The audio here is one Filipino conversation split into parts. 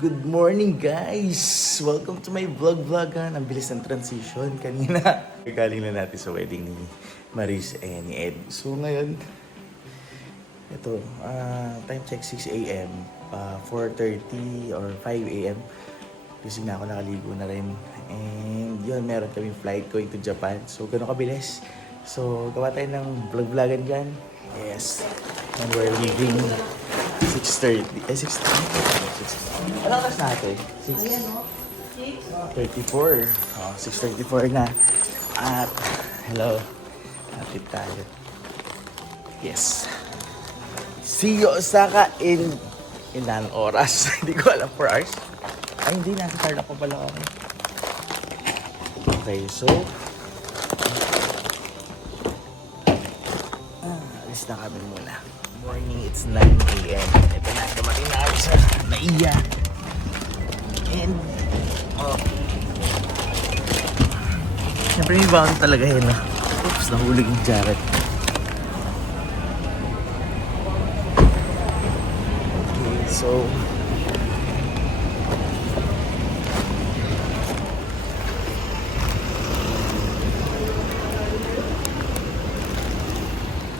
good morning guys! Welcome to my vlog ha. Ang bilis ng transition kanina. Galing na natin sa wedding ni Maris and ni Ed. So ngayon, ito, time check 6 a.m. 4:30 or 5 a.m. Gising na ako, nakaligo na rin. And yun, meron kaming flight going to Japan. So ganun kabilis. So gawa tayo ng vlog-vlogan dyan. Yes. And we're leaving 6:30. 6:30. Ano oras natin? 6:34. 6:34 na. At, hello. Lapit tayo. Yes. See you, Osaka, in ilang oras. Hindi ko alam, 4 hours. Ay, hindi. Nasa Tarlac pa pala ako. Okay, so, alis na kami muna. Morning, it's 9 a.m. Ito na, dumating na ako sa Naiya. And, siyempre may baon talaga yun, no? Oops, nahulog yung jacket. Okay, so,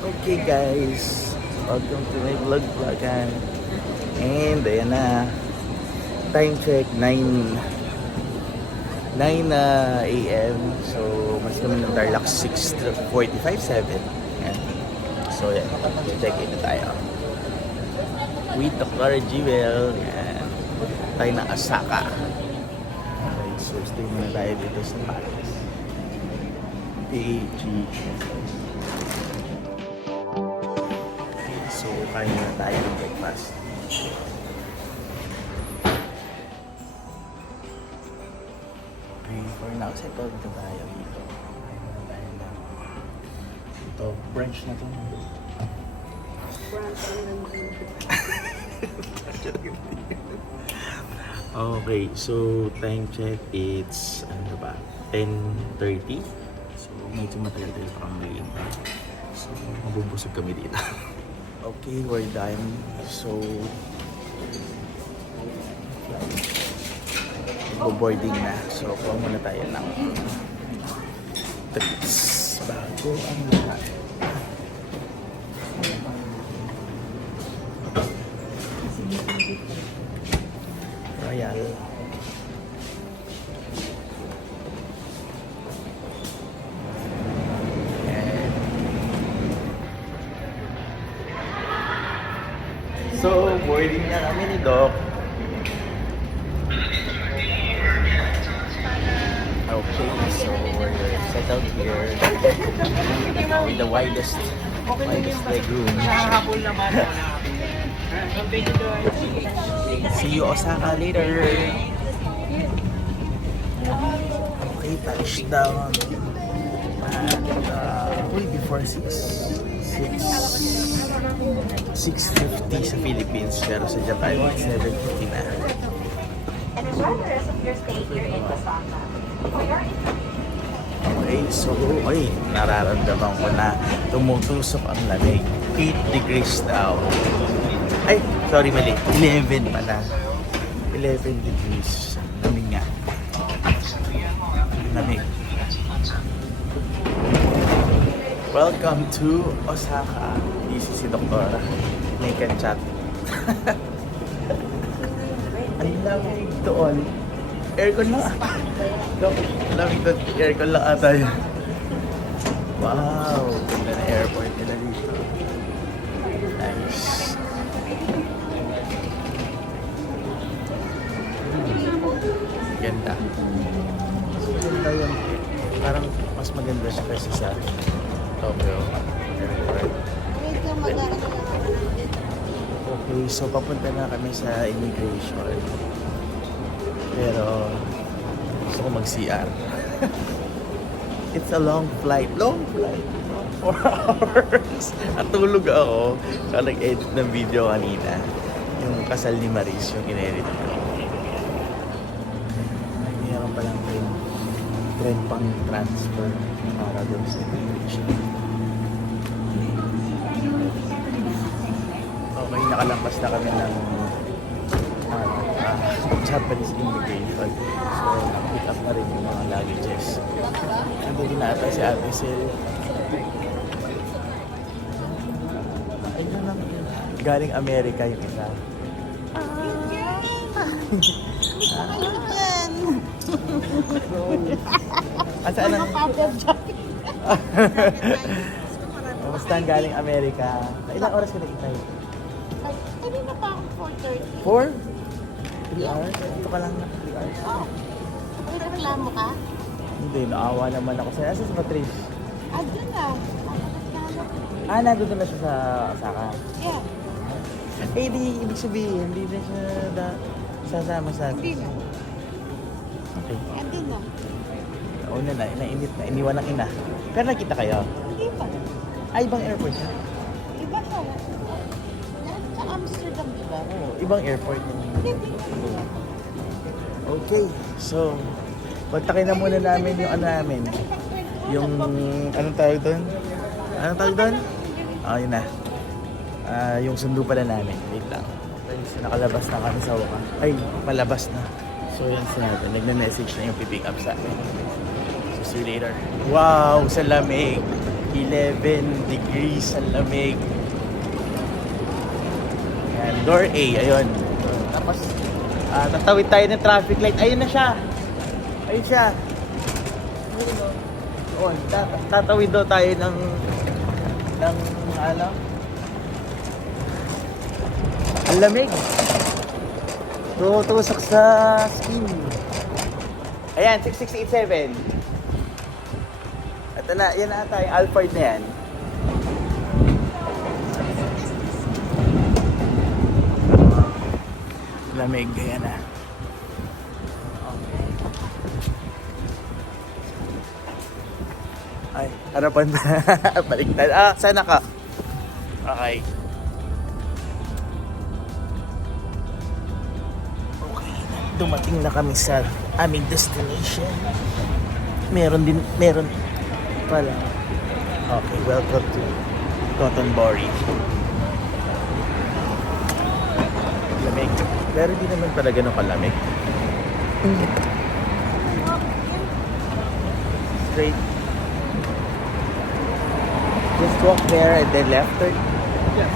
okay guys, welcome to my vlogan. And ayan na, time check 9 a.m. So mas kami ng Tarlac 6:45, 7. Ayan. So yan, check in na tayo with Dr. Jewel. Ayan, tayo na Osaka. Okay, so stay muna tayo dito sa Paris PAG. So, kain na tayo ng breakfast. Okay, for now, settle dito tayo dito. Kain na tayo ng ito, brunch na to. Okay, so time check, it's ano ba, 10:30. So, medyo matagal-tagal pa kami maghihintay. So, mabubusog kami dito. Okay, we're done. So, boarding na. So, kuha muna tayo ng treats bago ang lahat. Royal. So, boarding na kami ni Doc. Okay, so we're settled here with the widest legroom. See you Osaka later. Okay, touchdown. And before 6:50 sa Philippines, pero sa Japan 7:50 na. And enjoy the rest of your stay here in Osaka. Okay, so nararamdaman ko na tumutusok ang lamig. 8 degrees daw. Ay, sorry, mali. 11 pala. 11 degrees. Lamig nga. Lamig. Welcome to Osaka. This is si Doktora. May chat. Ang lamig doon. Aircon lang. Lamig doon. Aircon lang ata yun. Wow. Ganda na airport nila dito. Nice. Ganda. Mas maganda yun. Parang mas maganda siya kaysa sa Tokyo Airport. Okay, so papunta na kami sa immigration. Pero gusto ko mag-CR. It's a long flight. Long flight. 4 hours. At tulog ako. So nag-edit ng video kanina. Yung kasal ni Maris, yung in-edit ko. Mayroon palang train pang transfer para doon sa immigration. Okay, nakalampas na kami ng Japanese immigration. So, pick up na rin yung mga luggages. Nandun din ata si Ate Sil. Ayun lang. Galing Amerika yung isa. Saan ang... Basta ang galing Amerika. Ilang oras ka nag-itay? Kanina pa ako 4:30. 4? 3 hours? Ito ka lang na 3 hours? Oh. May reklamo ka? Hindi, naawa naman ako sa'yo. Asa si Patrice? Doon na. Nandun na siya sa Osaka. Yeah. Di ibig sabihin, hindi na siya sasama sa atin. Hindi na. Okay. Andun na. Una na, inainit na, iniwan ng ina. Pero nakita kayo? Hindi pa. Ibang airport siya. Iba siya. Sa Amsterdam, di ba? Oo, ibang airport. Hindi. Okay, so, kontakin na muna namin yung ano namin. Yung, anong tawag doon? Anong tawag doon? Yun na. Yung sundo pala namin. Wait lang. Nakalabas na kami sa wakas. Ay, palabas na. So, yan sinabi. Nagna-message na yung pipick up sa amin. So, see you later. Wow, sa lamig. 11 degrees sa lamig. Yan, door A, ayun. Tapos, tatawid tayo ng traffic light. Ayun na siya. Ayun siya. Ayun, tatawid daw tayo ng ano? Ang lamig. Tutusok sa skin. Ayan, 6687. Ito na, yan na tayo. Alphard na yan. Lamig, kaya na. Ay, harapan ba? Baliktad. Sana ka? Okay. Okay, dumating na kami sa aming destination. Meron pala. Okay, welcome to Dotonbori. Lamig. Pero hindi naman pala ganun kalamig. Straight. Just walk there and then left turn. Yes.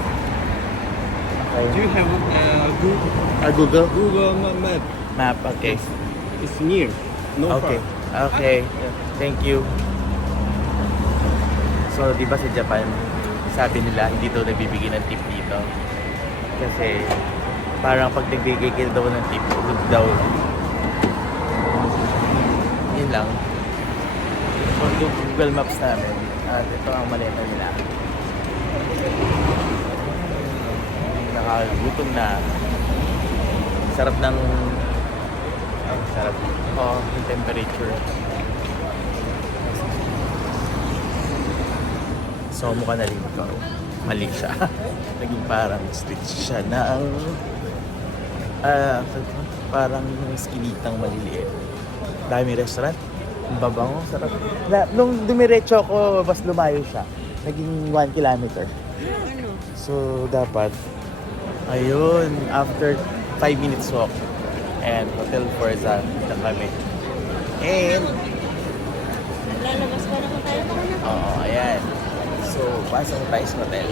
Okay. Do you have Google, Google? Google Map? Map, okay. It's near. No Okay. far. Okay. Thank you. So, di ba sa Japan, sabi nila hindi daw nagbibigay ng tip dito. Kasi parang pag nagbigay ka daw ng tip, good daw. Yun lang. So, Google Maps namin. Ito ang maleta nila. Nakagutom na. Sarap ng... Ay, sarap. Yung temperature. So, mukha na rin ito. Mali siya. Naging parang stitch siya ng... parang skinitang maliliit. Dami restaurant. Ang babango, sarap. Nung dumiretso ako, mas lumayo siya. Naging 1 kilometer. So, dapat, ayun, after 5 minutes walk, and Hotel Forza na kami. And, Lalabas pa naman tayo. oo, ayan. So, pasok tayo sa hotel.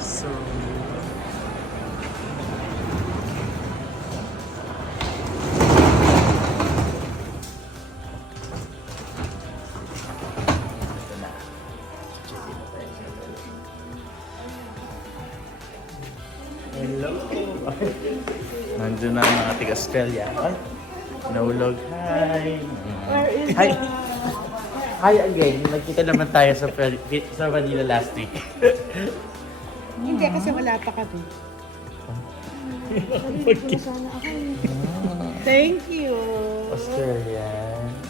So, ito na. Hello. Nandun na ang mga tiga-Australia. Ay, nahulog. Hi. Hi. Hi again. Nagkita naman tayo sa Manila last week. Hindi kasi wala pa kami. Thank you. Australia.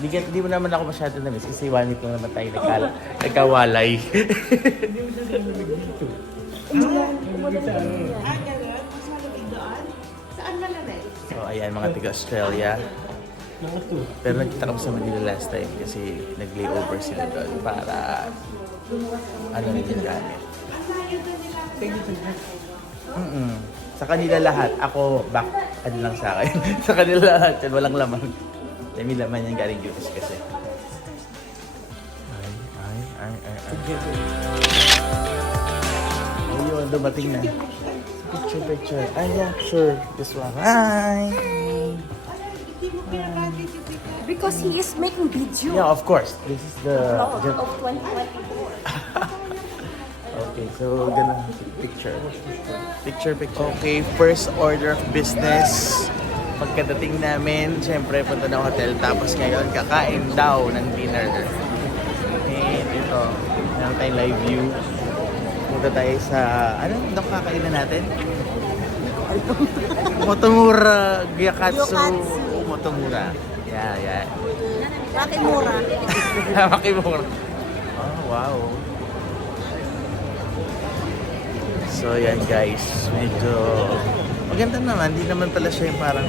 Hindi mo naman ako masyado na-miss kasi 1 week lang naman tayo nagkawalay. Ganun? Mas malamig doon? Saan malamig? So, ayan mga tiga-Australia. Pero nagkita kami sa Manila last time kasi nag-layover sila doon para ano rin yung gamit. Ang layo doon nila. Sa Sa kanila lahat. Ako, ano lang sa akin. Sa kanila lahat. Yan, walang laman. May laman yan galing US kasi. Ay. Ayun, dumating na. Picture. Ay, yeah, sure. This one. Hi! Because he is making video. Yeah, of course. This is the... Vlog of 2024. Okay, so gonna picture. Picture. Okay, first order of business. Pagkadating namin, syempre punta na hotel. Tapos ngayon, kakain daw ng dinner. And ito, meron tayong live view. Punta tayo sa... Ano? Anong kakainan natin? Motomura Gyakatsu. Motomura. Yeah. Makimura. Makimura. Oh, wow. So, yan guys. Medyo... Maganda naman. Hindi naman pala siya yung parang...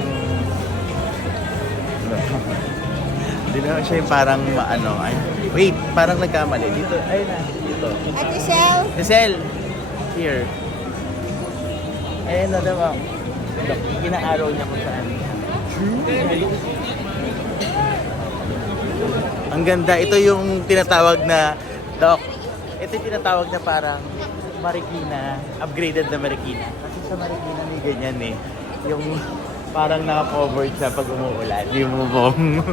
Hindi naman siya yung parang ano... Ay, wait, parang nagkamali. Dito, ayun na. Dito. Ate Shell. Giselle! Here. Ayun na naman. Gina-araw niya kung saan. Ang ganda. Ito yung tinatawag na... Doc, ito yung tinatawag na parang Marikina. Upgraded na Marikina. Kasi sa Marikina may ganyan eh. Yung parang naka-covered siya pag umuulan. Yung bubong.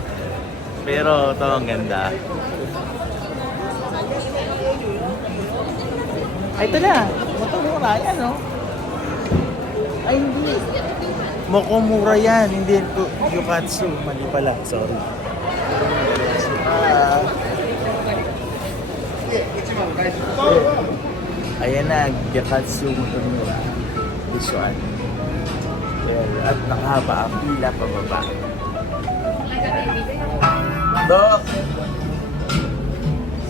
Pero ito ang ganda. Ay, ito na. Motomura yan, no? Ay, hindi. Mokomura yan. Hindi Gyakatsu. Mali pala. Sorry. Ayan na. Gyakatsu Motomura. This one. At nakahaba ang pila pababa. Doc!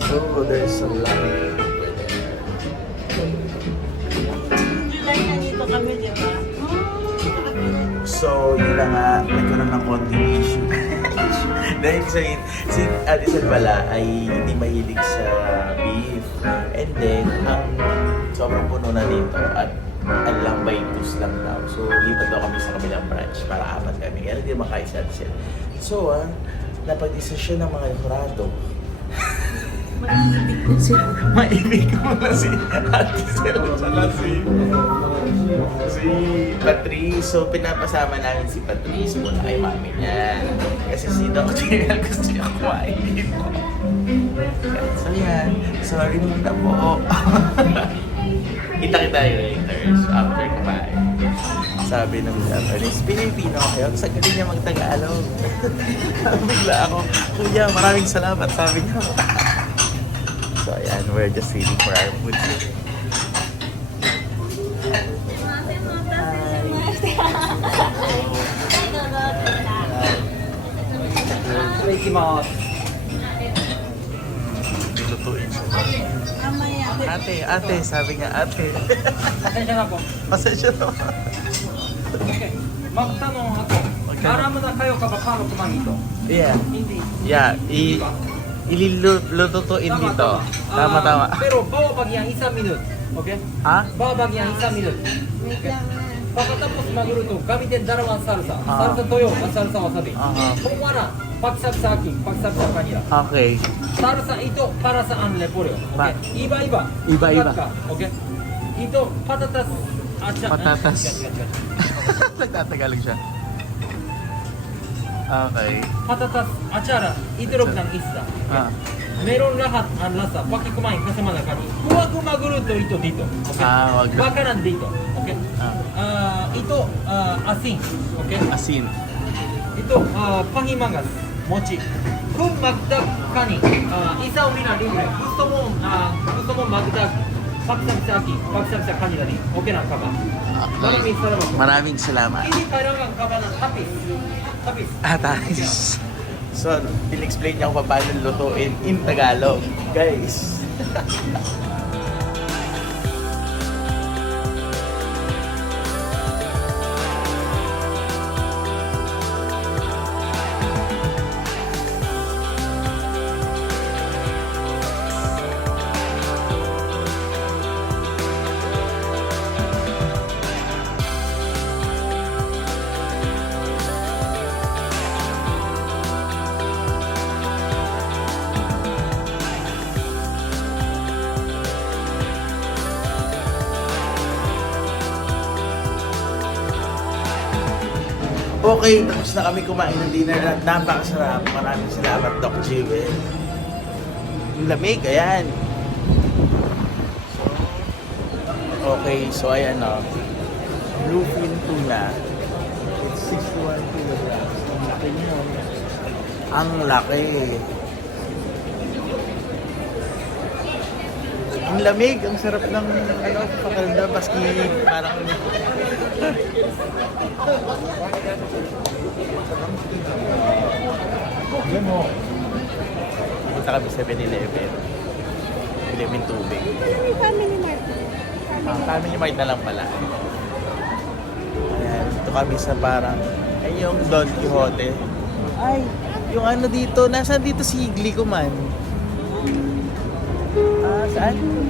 So, there's a line. Nandito kami, di ba? So, yun na nga, nagkaroon ng konting issue. Dahil sabihin, si Ate Sal pala ay hindi mahilig sa beef. And then, ang sobrang puno na dito at ang lang by twos lang daw. So, lipat daw kami sa kabilang branch para apat kami. Kaya hindi makain si Ate Sal. So, napag-isa siya ng mga kurado. Maibig ko na si Ate Sel at si Patrice. So, pinapasama namin si Patrice muna kay mami niya. Kasi si Dr. gusto niya kumain dito. So, yan. Sorry muna po. Kita-kita yung later after kumain. Sabi ng Japanese, Pilipino kayo. Sa galing niya mag-Tagalog. Bigla ako, Kuya, maraming salamat. Sabi niya. So, ayan, we're just waiting for our food. Lutuin siya. Ate, sabi niya, ate. Pasensya na po. Pasensya na. Okay. Magtanong ako. Alam na kayo kapag kumain ito? Yeah. Hindi. Yeah, ilulutuin dito. Tama. Pero bawa bagian isang minute. Okay? Ha? Bawa bagian isang minute. Okay? Pagkatapos magluto, gamitin dalawang salsa. Ah. Salsa toyo at salsa wasabi. Aha. Kung wala, pagsab sa akin, pagsab sa kanila. Okay. Salsa ito para sa ang repolyo. Okay? Iba-iba. Iba-iba. Okay? Ito, patatas. Patatas. Yan. Nagtatagalog siya. Okay. Patatas, atsara, itlog ng isda. Ah. Meron lahat ang lasa. Pag kumain kasama na kani. Huwag maguluto ito dito. Okay? Wag. Bakaran dito. Okay? Ah. Ito, asin. Okay? Asin. Ito, pahimangas. Mochi. Kung magdag kani, isaw mina libre. Gusto mo magdag. Pagsab sa akin, pagsab sa kanila din. Okay na ka ba? Maraming salamat. Maraming salamat. Hindi kailangan ka ba ng tapis? Tapis. Nice. So, in-explain niya kung paano lutuin in Tagalog. Guys. Okay, tapos na kami kumain ng dinner at napakasarap. Maraming salamat, Doc Jewel. Yung lamig, ayan. So, okay, so ayan o. Bluefin tuna. It's 61 kilograms. Ang laki niyo. Ang laki. Ang lamig, ang sarap ng pakalda, maski parang Alam mo. Punta kami sa 7-Eleven. Bili kami tubig. Family mart. Family mart na lang pala. Ayan, ito kami sa parang, ay yung Don Quixote. Ay, yung ano dito, nasaan dito si Igli ko man? Saan?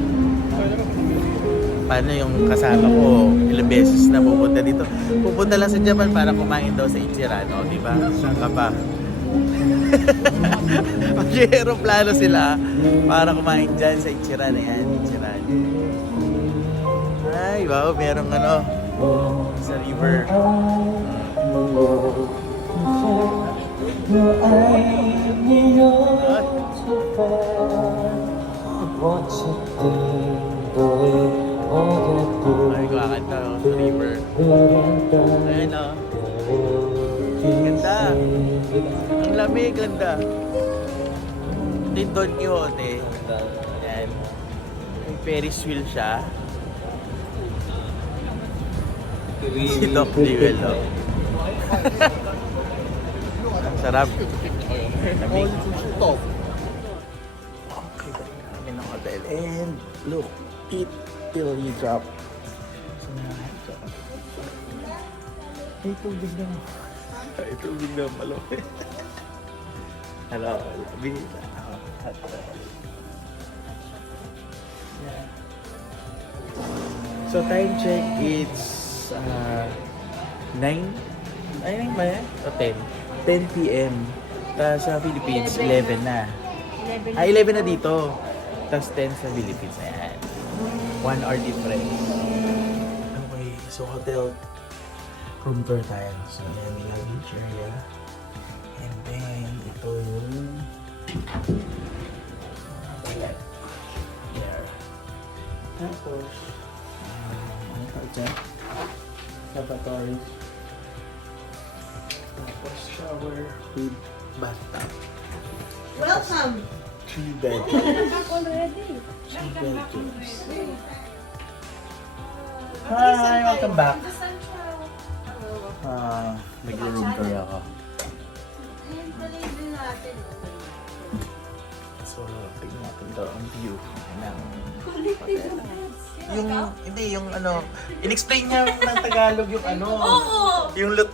Paano yung kasama ko? Ilang beses na pupunta dito. Pupunta lang sa Japan para kumain daw sa Ichiran. O, diba? Saan ka pa? Mag-aeroplano sila para kumain dyan sa Ichiran. Ayan, Ichiran. Ay, wow, merong ano sa river. Ay, kumakanta sa river. Ayan o. Ganda. Ang lamig, ganda. Ito yung Don Quixote. Ayan. May Ferris wheel siya. Si Doc Jewel, oh. Ang sarap. Lamig. Okay, balik kami ng hotel. And look, eat till you drop. So, ay, tubig na. Ay, tubig na malo. Hello, binita. So, time check, it's 9? Ay, 9 ba yan? O 10? 10 p.m. Tapos sa Philippines, 11 na. 11 na dito. Tapos 10 sa Philippines na yan. 1 hour difference. Okay, so hotel room tour tayo. So, ayan yung luggage area. And then, ito yung toilet. There. Tapos, ano tawag dyan? Lavatories. Tapos, shower with bathtub. Welcome! 3 bedrooms. 3 bedrooms. Hi! Welcome back. Nag-room tour ako. So, tignan natin ito ang view ng yung ano, in-explain niya ng Tagalog yung ano.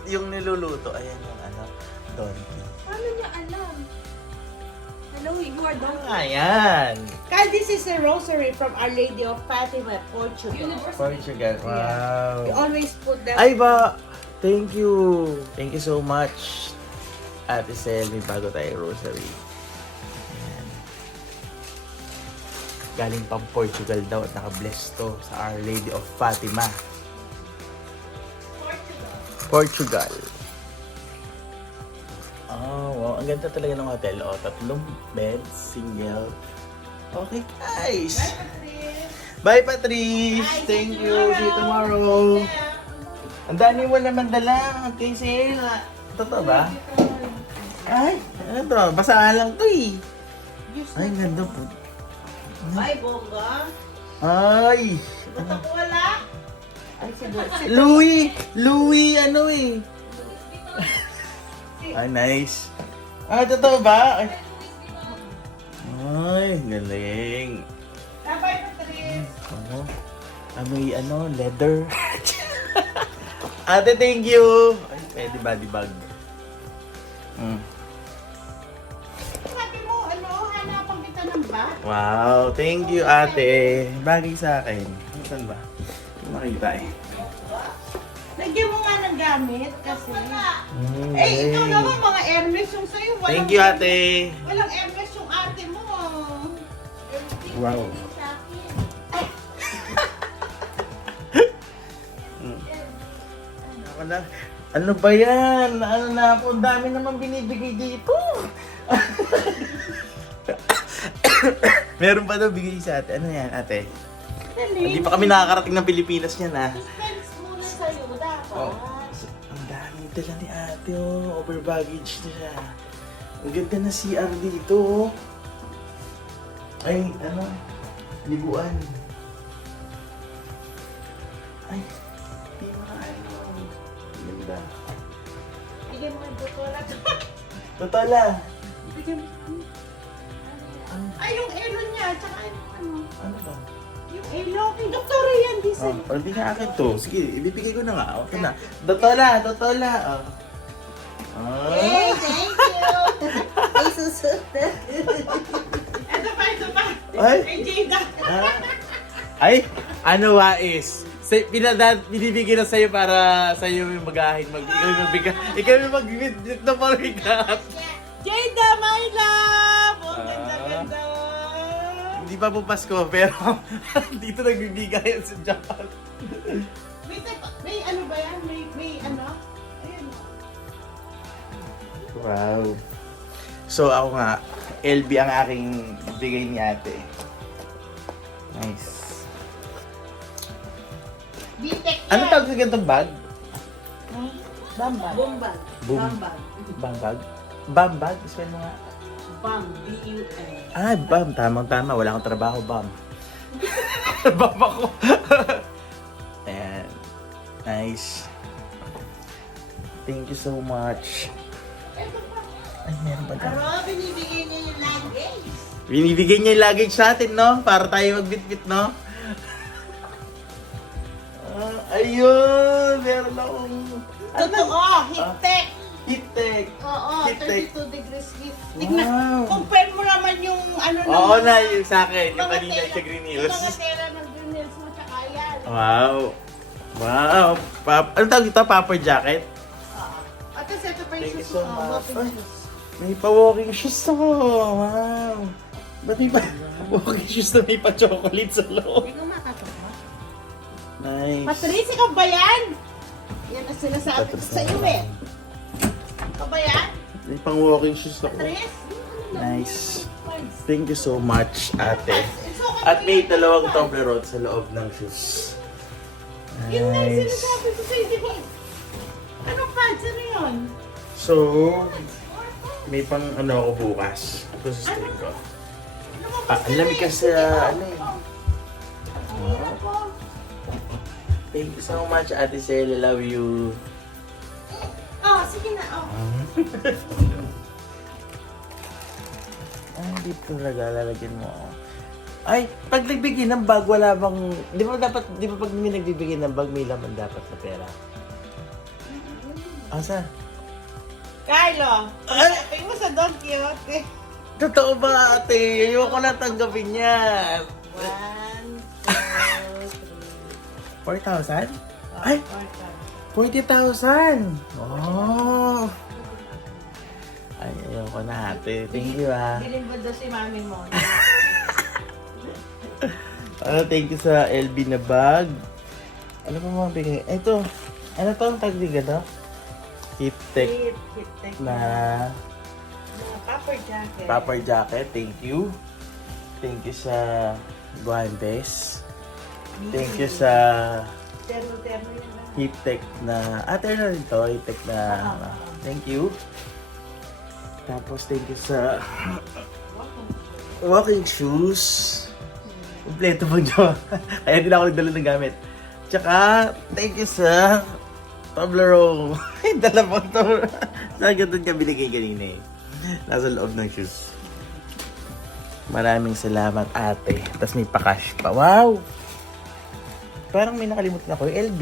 Yung niluluto. Ayan yung ano, donkey. Paano niya alam? Hello, you are donkey. Ayan! Kyle, this is a rosary from Our Lady of Fatima, Portugal. Portugal. Wow! We always put that. Ay ba! Thank you! Thank you so much, Ate Sel. May bago tayo rosary. Ayan. Galing pang Portugal daw at naka-bless to sa Our Lady of Fatima. Portugal. Oh, wow. Ang ganda talaga ng hotel. Oh, 3 beds, single. Okay, guys! Bye, Patrice! Thank you! See you tomorrow! Ang dami mo naman dala, Casey. Totoo ba? Ay, ano to? Basahan lang to eh. Ay, ang ganda po. Ay, bongga. Ay! Butak wala. Ay, si Louis, ano eh. Ay, nice. Ah, totoo ba? Ay, galing. Bye, Patrice. Ano? May leather. Ate, thank you! Ay, pwede body bag. Sabi mo, hanapan kita ng bag. Wow, thank you, ate. Bagay sa akin. Saan ba? Hindi makita eh. Lagyan mo nga ng gamit kasi. Eh, Ikaw naman mga Hermes yung sa'yo. thank you, ate. Walang Hermes yung ate mo. Wow. ako na. Ano ba yan? Ano na ako? Ang dami naman binibigay dito. Meron pa daw bigay sa ate. Ano yan, ate? Hindi pa kami nakakarating ng Pilipinas niyan, ha? Depends muna sa'yo, dapat. Oh. Ang dami dala ni ate, oh. Over baggage na siya. Ang ganda na CR dito, oh. Ay, ano? Libuan. Ay, di ano. Ganda. Bigyan mo yung butola. Totola. Bigyan mo. Ay, yung elo niya, tsaka yung ano. Ano ba? Yung elo, kay doktora yan, di Oh, sa'yo. pwede nga akin to. Sige, ibibigay ko na nga. Okay na. Totola, Totola. Oh. Hey, Ah. thank you! Ay, susunod. Ito pa. Ay. Kay Jada. Ah. Ay, ano Wais? Binibigay na sa'yo para sa'yo yung mag-ahing ikaw yung magbigay. Ikaw yung mag-bit na parikat. Jada, my love! Oh, ganda-ganda. Hindi pa po Pasko, pero dito nagbibigay sa Japan. May ano ba yan? May ano? Ayan o. Wow. So ako nga, LB ang aking bigay ni ate. Nice. Bitek yan. Ano tawag sa ganitong bag? Bambag. Bombag. Boom. Bambag. Bambag? Bambag? Spell mo nga. Bam. B-U-M. Ah, Bam. Tamang-tama. Wala akong trabaho, Bam. Bam ako. Ayan. Nice. Thank you so much. Ay, meron pa dyan. Aro, binibigyan niya yung luggage. Binibigay niya yung luggage sa atin, no? Para tayo magbitbit, no? Ayun! Meron akong... Totoo, higtek. Hitek! Oo, Hitek. 32 degrees heat. Tignan, Wow! compare mo naman yung ano Oo ng na, yung sa akin. Yung mga kanina tela- sa Green Hills. Yung mga tela ng Green Hills mo, tsaka yan. Wow! Wow! Ano tawag ito? Puffer jacket? Oo. At tapos ito pa yung Thank you shoes so mo, much. walking Ay. shoes. May pa-walking shoes ako. Wow! Ba't may pa-walking shoes na may pa-chocolate sa loob? Hindi ko makatok mo. Nice. Patrice, ikaw ba yan? Yan ang sinasabi ko Patrice sa iyo na eh. Ikaw ba yan? May pang-walking shoes ako. Patrice? Nice. Thank you so much, ate. It's okay. At may dalawang Toblerone sa loob ng shoes. Yun na yung Nice. sinasabi ko sa iyo, di ba? Anong pads? Ano yun? So, may pang ano ako bukas. Ito sa stream ko. Ano mo Ah, ang lamig kasi ano eh. Hirap ko. Thank you so much, Ate Sel. I love you. Oh, sige na. Oh. Ah, dito talaga lalagyan mo ako. Ay, pag nagbigay ng bag, wala bang... Di ba pag may nagbibigay ng bag, may laman dapat na pera? Asa? Kylo, pagkapin mo sa Don Quixote. Totoo ba, ate? Ayoko na tanggapin yan. 1, 2, 3. 4,000? Ay! 40,000! Oh! Ay, ayoko na, ate. Thank you, ah. Dilim ba daw si mami mo? Thank you sa LB na bag. Ano pa mga bigay? Ito. Ano to ang tagdiga to? Hip tech Hit-tech na mga puffer jacket. puffer jacket. Thank you. Thank you sa guantes. Thank you sa Terno-terno yan lang. hip tech na... terno rin to. Hip tech na... Thank you. Tapos thank you sa walking shoes. Kompleto pang jowa. Kaya din ako nagdala ng gamit. Tsaka, thank you sa Toblerone. Ay, dala pang Toblerone. Saan ka doon ka binigay kanina eh? Nasa loob ng shoes. Maraming salamat, ate. Tapos may pa-cash pa. Wow! Parang may nakalimutan ako. Yung LB.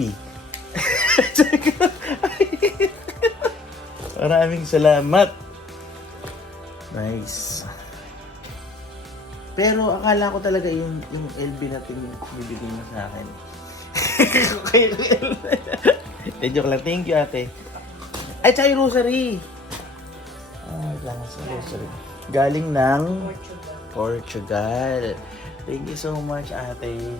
Maraming salamat. Nice. Pero akala ko talaga yung LB natin bibigyan mo sa akin. Okay lang. Joke lang. Thank you, ate. Ay, tsaka yung rosary. Lang sa rosary. Galing ng Portugal. Portugal. Thank you so much, ate.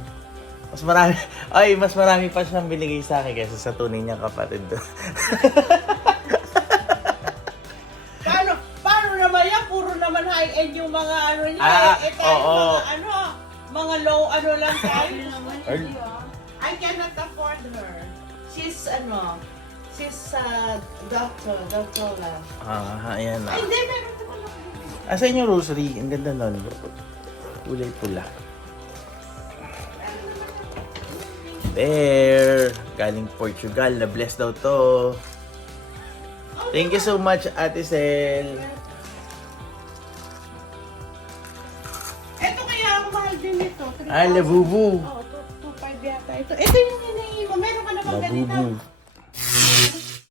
Mas marami pa siyang binigay sa akin kaysa sa tunay niyang kapatid. Paano naman yan? Puro naman high-end yung mga ano niya. Tayo oo. mga low ano lang tayo. Or- I cannot afford her. She's doctor lang. Ayan na. Ay, hindi, meron naman ako. Asan yung rosary? Ang ganda nun. Kulay pula. There. Galing Portugal. Na-bless daw to. Thank you so much, Ate Sel. Ito kaya ang mahal din nito. 3,000. Labubu. Oo, 2,500 yata ito. Ito yung hinihingi mo. Meron ka naman ganito. Labubu.